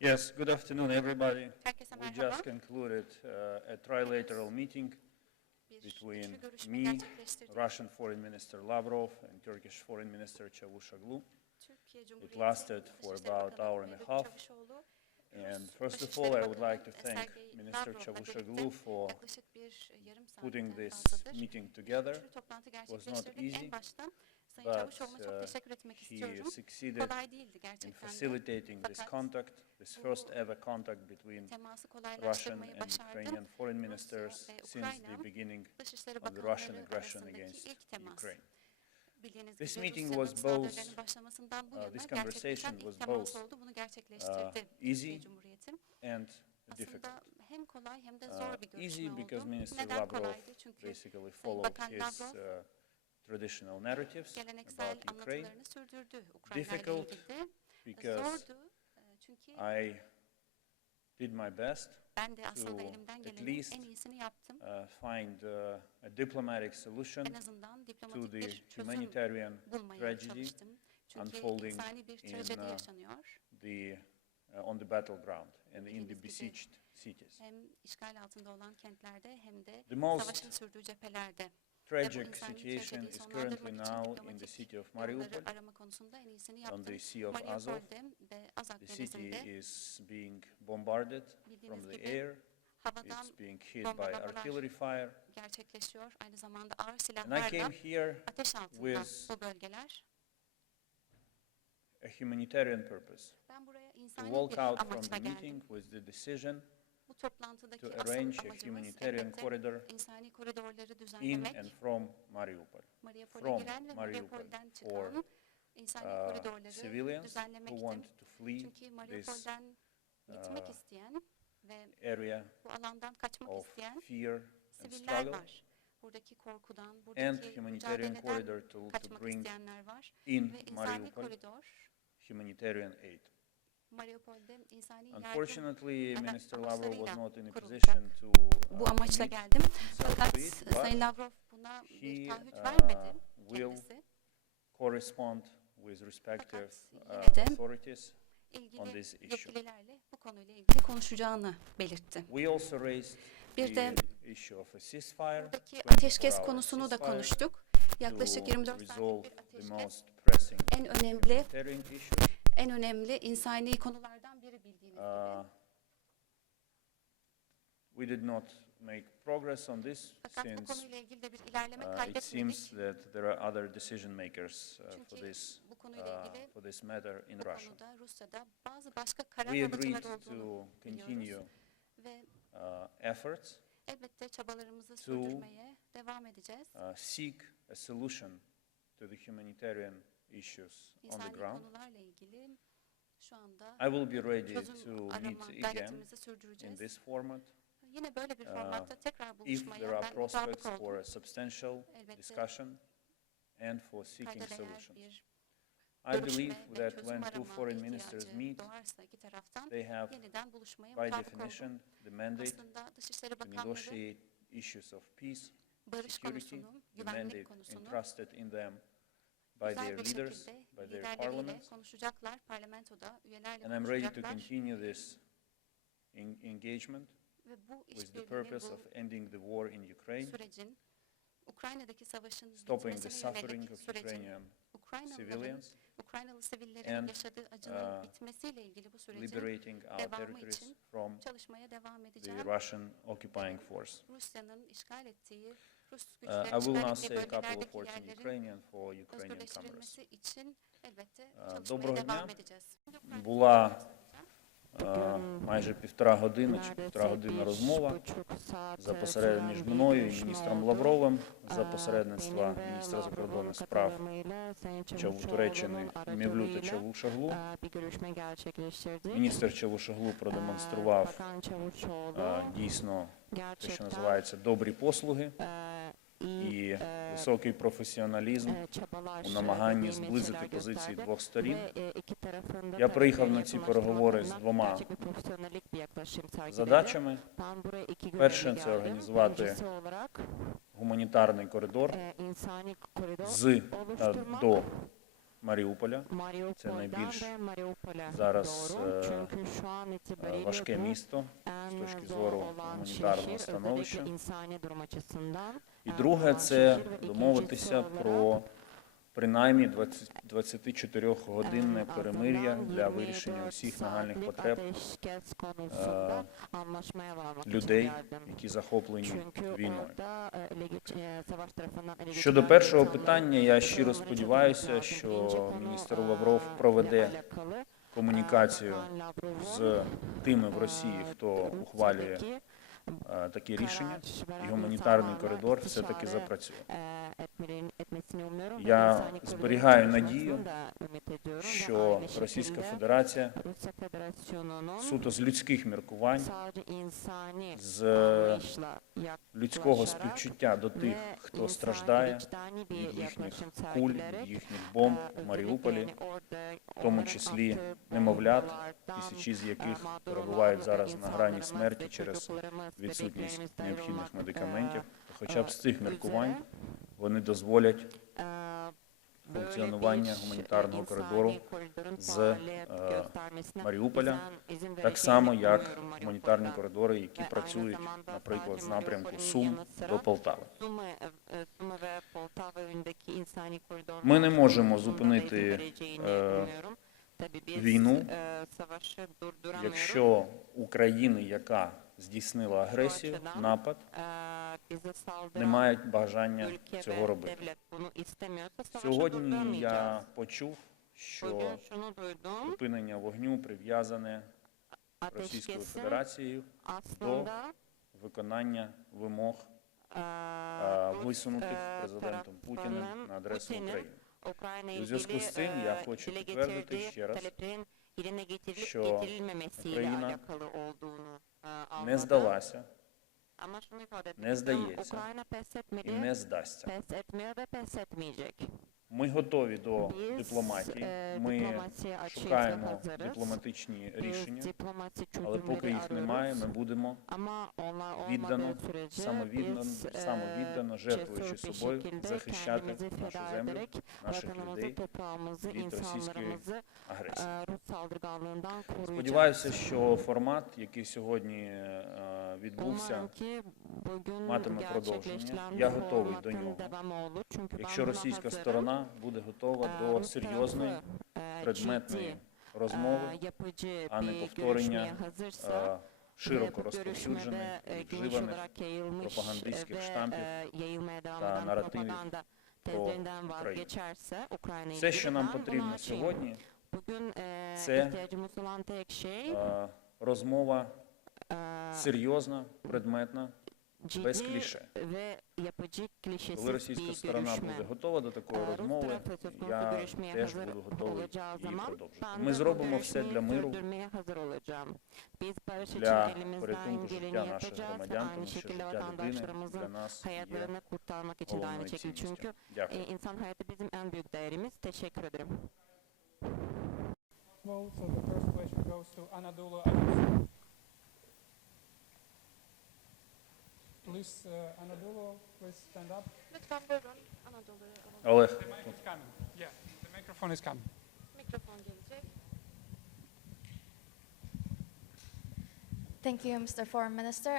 Yes, good afternoon, everybody. Herkese We merhaba. just concluded a trilateral meeting Bir between üçlü görüşme me, gerçekleştirdik. Russian Foreign Minister Lavrov, and Turkish Foreign Minister Çavuşoğlu. Türkiye It Cumhuriyeti lasted for Dışişleri about Bakanı hour and a Mevlüt half. Çavuşoğlu, And Rus first of Dışişleri all, I would Bakanı like to thank Sergey Minister Lavrov'la Çavuşoğlu birlikte for yaklaşık bir yarım putting saatten this fazladır meeting together. üçlü toplantı It was not gerçekleştirdik. easy, En başta Sayın but Çavuşoğlu'na çok teşekkür etmek he istiyorum. succeeded Kolay değildi in gerçekten de. facilitating this Fakat contact, this first ever contact between teması Russian kolaylaştırmayı and başardı. Ukrainian foreign Rusya ministers ve since Ukrayna the beginning Dışişleri of the Russian Bakanları aggression arasındaki against ilk temas. Ukraine. Bildiğiniz This gibi meeting Rusya'nın was both, saldırılarının başlamasından bu yana this gerçekleşen conversation ilk was temas both oldu. Bunu gerçekleştirdi easy Türkiye Cumhuriyeti. and difficult. Aslında hem kolay hem de zor bir Easy görüşme because oldu. Minister Neden Lavrov kolaydı? Çünkü basically Sayın followed Bakan his Lavrov traditional narratives geleneksel about Ukraine. anlatılarını sürdürdü Ukrayna ile Difficult ilgili de. because Zordu çünkü I did my best ben de aslında to elimden at gelenin least en iyisini yaptım. find a diplomatic solution En azından to diplomatik the bir çözüm humanitarian bulmaya tragedy çalıştım. Çünkü unfolding insani bir trajedi yaşanıyor. on the battleground and in the Bildiğiniz gibi besieged cities. hem işgal altında olan kentlerde hem de The most savaşın sürdüğü cephelerde. tragic insani situation trajediyi is sonlandırmak currently için now in diplomatik the city of Mariupol. yolları arama konusunda en iyisini On yaptım. the Sea of Azov. Mariupol'de ve Azov The city denizinde is being bombarded bildiğiniz from the gibi air. havadan It's being hit by bombalamalar artillery fire. gerçekleşiyor. Aynı zamanda ağır And I silahlarla came here ateş altında with bu bölgeler. a humanitarian purpose. Ben buraya To insani walk bir out from amaçla the geldim. meeting with the decision Bu toplantıdaki to asıl arrange a amacımız humanitarian elbette corridor insani koridorları in düzenlemek. and from Mariupol. Mariupol'e From giren ve Mariupol Mariupol'den for çıkan insani koridorları civilians who düzenlemekti. want to flee Çünkü this Mariupol'den gitmek isteyen ve area bu alandan kaçmak of isteyen fear and siviller struggle, var. Buradaki korkudan, and buradaki humanitarian mücadeleden corridor to kaçmak bring isteyenler var. in Ve insani Mariupol koridor, humanitarian aid. Mariupol'de insani yardım Unfortunately, Minister Lavrov was amaçlarıyla not in a kurulacak. position to bu amaçla commit geldim. himself Fakat to it, but Sayın Lavrov buna he bir taahhüt vermedi will kendisi. correspond with respective Fakat yine de authorities on ilgili this issue. yetkililerle bu konuyla ilgili konuşacağını belirtti. We also raised Bir de the issue of a ceasefire, buradaki 24 ateşkes hour konusunu da ceasefire, konuştuk. Yaklaşık to 24 resolve saatlik bir the ateşkes most pressing en önemli humanitarian issue. en önemli insani konulardan biri bildiğiniz gibi. We did not make progress on this Fakat bu since konuyla ilgili de bir ilerleme it seems kaydetmedik. that there are other decision makers for Çünkü bu konuyla ilgili for this matter in bu Russia. konuda Rusya'da bazı başka karar We agreed alıcılar to olduğunu continue biliyoruz. Ve efforts elbette çabalarımızı sürdürmeye devam edeceğiz. seek a solution to the humanitarian issues on the İnsani ground. konularla ilgili şu anda I will be ready to çözüm meet arama again gayretimizi in sürdüreceğiz. this format Yine böyle bir formatta tekrar if there buluşmaya are ben prospects mutabık for oldum. a substantial Elbette discussion and for seeking kayda değer solutions. bir I görüşme believe ve that çözüm when two arama foreign ministers ihtiyacı meet, doğarsa iki taraftan they have yeniden buluşmaya by mutabık oldum. definition the mandate Aslında Dışişleri to Bakanları negotiate issues of peace, barış security, konusunu, the güvenlik mandate konusunu entrusted in them by güzel their bir leaders, şekilde by their liderleriyle parliaments, konuşacaklar, parlamentoda üyelerle and I'm ready to konuşacaklar continue this engagement ve bu with the işbirliğini, purpose bu of ending the war in Ukraine, sürecin, Ukrayna'daki savaşın stopping the bitmesine suffering yönelik of sürecin, Ukrainian Ukraynalıların, civilians, Ukraynalı sivillerin and, yaşadığı acının bitmesiyle ilgili bu sürecin liberating our devamı territories için from çalışmaya devam the edeceğim. Russian occupying force. Rusya'nın işgal ettiği, Rus I güçlerin will işgal now ettiği say a couple of bölgelerdeki words in yerlerin Ukrainian for Ukrainian cameras. özgürleştirilmesi için elbette Доброго çalışmaya дня. devam edeceğiz. Була майже півтора година розмова за посередництва між мною і міністром Лавровим, за посередництва міністра закордонних справ Туреччини Мевлюта Çavuşoğlu. Міністр Çavuşoğlu продемонстрував дійсно те, що називається добрі послуги і високий професіоналізм у намаганні зблизити позиції двох сторін. Я приїхав на ці переговори з двома задачами. Перше – це організувати гуманітарний коридор з та до Маріуполя. Це найбільш зараз важке місто з точки зору гуманітарного становища. І друге – це домовитися про принаймні 24-годинне перемир'я для вирішення усіх нагальних потреб людей, які захоплені війною. Щодо першого питання, я щиро сподіваюся, що міністр Лавров проведе комунікацію з тими в Росії, хто ухвалює такі рішення, і гуманітарний коридор все-таки запрацює. Я зберігаю надію, що Російська Федерація суто з людських міркувань, з людського співчуття до тих, хто страждає від їхніх куль, від їхніх бомб у Маріуполі, в тому числі немовлят, тисячі з яких перебувають зараз на грані смерті через відсутність необхідних медикаментів, то хоча б з цих міркувань вони дозволять функціонування гуманітарного коридору з Маріуполя, так само, як гуманітарні коридори, які працюють, наприклад, з напрямку Сум до Полтави. Ми не можемо зупинити війну, якщо України, яка здійснила агресію, напад, не мають бажання цього робити. Сьогодні я почув, що зупинення вогню прив'язане Російською Федерацією до виконання вимог, висунутих президентом Путіним на адресу України. І у зв'язку з цим я хочу підтвердити ще раз, що Україна не здалася, не здається і не здасться. Ми готові до дипломатії, ми шукаємо дипломатичні рішення, але поки їх немає, ми будемо віддано, самовіддано, жертвуючи собою, захищати нашу землю, наших людей від російської агресії. Сподіваюся, що формат, який сьогодні відбувся, матиме продовження. Я готовий до нього. Якщо російська сторона буде готова до серйозної, предметної розмови, а не повторення широко розповсюджених і вживаних пропагандистських штампів та наративів про Україну. Все, що нам потрібно сьогодні, це розмова серйозна, предметна, без кліше. Коли російська сторона буде готова до такої розмови, я теж буду готовий її продовжити. Ми зробимо все для миру, для порятунку життя наших громадян, тому що життя людини для нас є головною цінністю. Дякую. Well, so the first question goes to Anadolu Alexis. Please, Anadolu, please stand up. Lütfen buyurun Anadolu'ya alalım. Олег, The mic is coming. Yeah, the microphone is coming. Mikrofon gelecek. Thank you, Mr. Foreign Minister.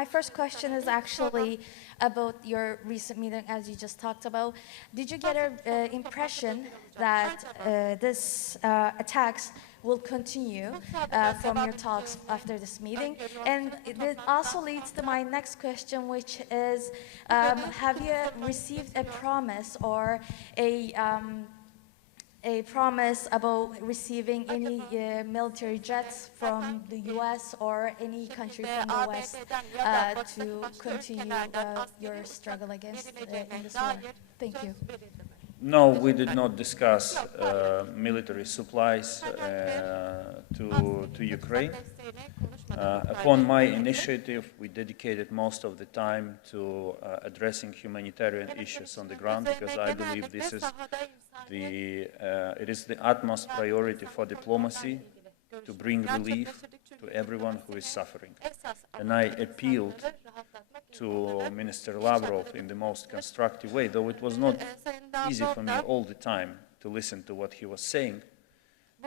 My first question is actually about your recent meeting, as you just talked about. Did you get an impression that this attacks will continue from your talks after this meeting? And it also leads to my next question, which is, have you received a promise or a promise about receiving any military jets from the U.S. or any country from the West to continue your struggle against in this war? Thank you. no, we did not discuss military supplies to Ukraine. Upon my initiative, we dedicated most of the time to addressing humanitarian issues on the ground, because I believe this is it is the utmost priority for diplomacy to bring relief to everyone who is suffering. And I appealed to Minister Lavrov in the most constructive way, though it was not easy for me all the time to listen to what he was saying,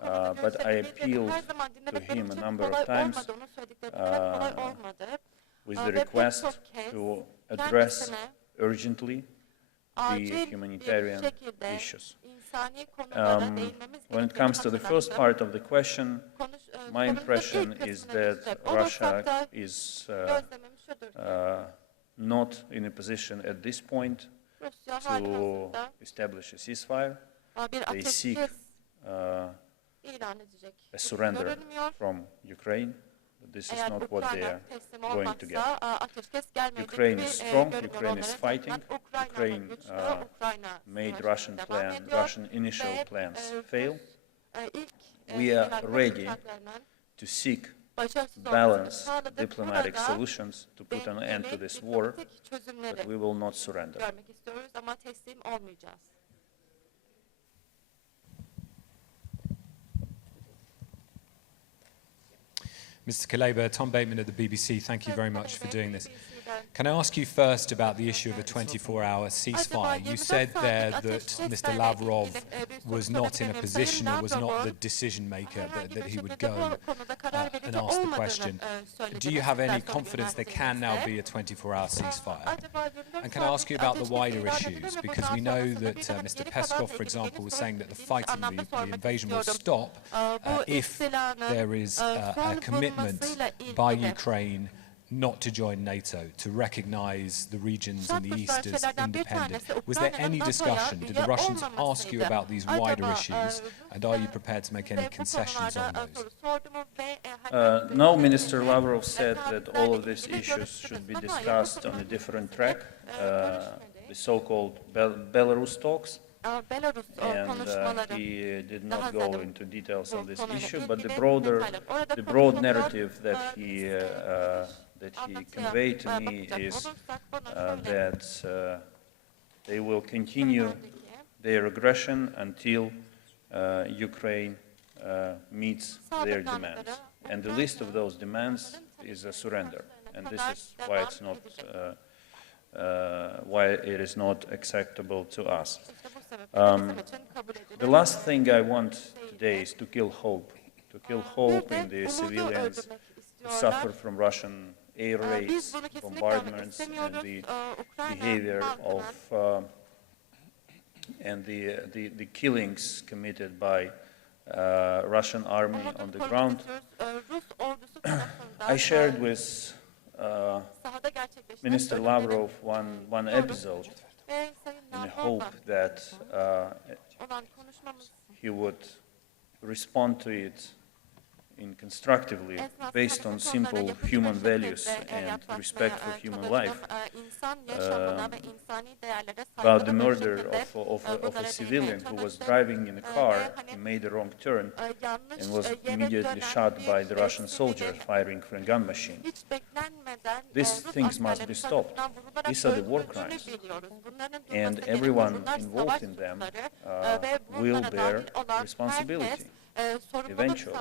but I appealed to him a number of times with the request to address urgently the humanitarian issues. When it comes to the first part of the question, my impression is that Russia is not in a position at this point to establish a ceasefire. They seek a surrender from Ukraine. But this is not what they are going to get. Ukraine is strong, Ukraine is fighting, Ukraine made Russian initial plans fail. We are ready to seek balanced diplomatic solutions to put an end to this war, but we will not surrender. Mr. Kuleba, Tom Bateman at the BBC, thank you very much for doing this. Can I ask you first about the issue of a 24-hour ceasefire? You said there that Mr. Lavrov was not in a position or was not the decision maker, but that he would go and ask the question. Do you have any confidence there can now be a 24-hour ceasefire? And can I ask you about the wider issues? Because we know that Mr. Peskov, for example, was saying that the fighting, the invasion will stop if there is a commitment by Ukraine not to join NATO, to recognize the regions in the east as independent. Was there any discussion? Did the Russians ask you about these wider issues? And are you prepared to make any concessions on those? No, Minister Lavrov said that all of these issues should be discussed on a different track, the so-called Belarus talks. And he did not go into details on this issue, but the broad narrative that he conveyed to me is that they will continue their aggression until Ukraine meets their demands. And the list of those demands is a surrender. And this is why it's not why it is not acceptable to us. The last thing I want today is to kill hope in the civilians who suffer from Russian air raids, bombardments, and the behavior of and the killings committed by Russian army on the ground. I shared with Minister Lavrov one episode in the hope that he would respond to it constructively, based on simple human values and respect for human life, about the murder of a civilian who was driving in a car, he made a wrong turn, and was immediately shot by the Russian soldier firing from a gun machine. These things must be stopped. These are the war crimes, and everyone involved in them will bear responsibility. Eventually.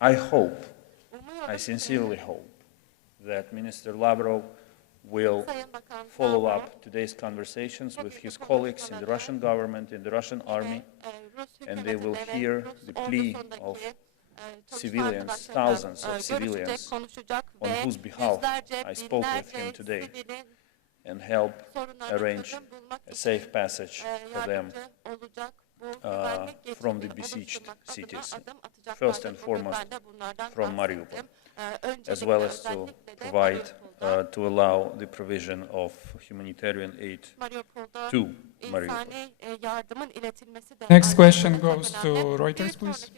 I sincerely hope that Minister Lavrov will follow up today's conversations with his colleagues in the Russian government, in the Russian army, and they will hear the plea of civilians, thousands of civilians, on whose behalf I spoke with him today, and help arrange a safe passage for them from the besieged cities, first and foremost from Mariupol, as well as to provide, to allow the provision of humanitarian aid to Mariupol. Next question goes to Reuters, please.